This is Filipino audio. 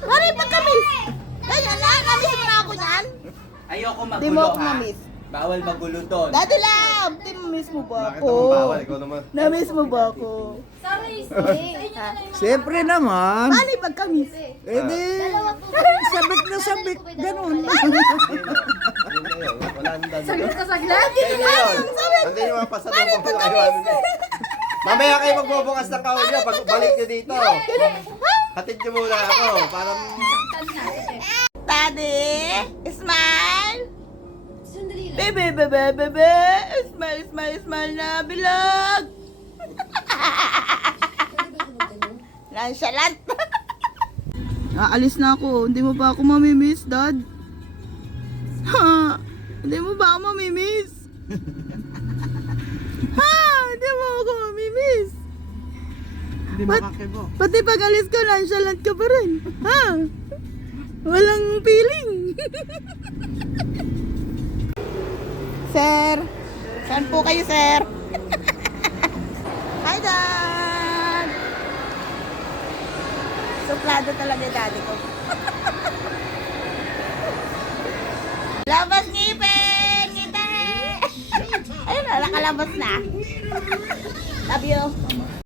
Pare, pagka-miss. Ganyan lang, na-miss mo na ako niyan. Ayoko Di mo magulo ako ha. na-miss. Bawal magulo doon. Daddy Lam, na-miss mo ba Bakit ako? naman bawal? Ikaw naman. Na-miss mo ba ako? Siyempre naman. Paano yung pagka-miss? Eh di, sabik na sabik. Ganun. Yun na yun. Wala nang dami. Lagi Ayun na yun. Hindi yung mga pasalubong ko kayo. Mamaya kayo magbubukas ng kahon nyo. Pag balik nyo dito. Hatid nyo muna ako. Parang... Daddy, smile. Sandali lang. Bebe, bebe, bebe. Smile, smile, smile na bilog. Nonchalant. Aalis na ako. Hindi mo ba ako mamimiss, Dad? Ha? Hindi mo ba ako mamimiss? Ha? Hindi mo ako mamimiss? Hindi makakibo. Pati pag alis ko, nonchalant ka pa rin. Ha? Walang feeling. Sir, saan po kayo, sir? Hi, Dad! Suplado talaga yung daddy ko. Labas ngipin! Ngiti! Ayun na, nakalabas na. Love you.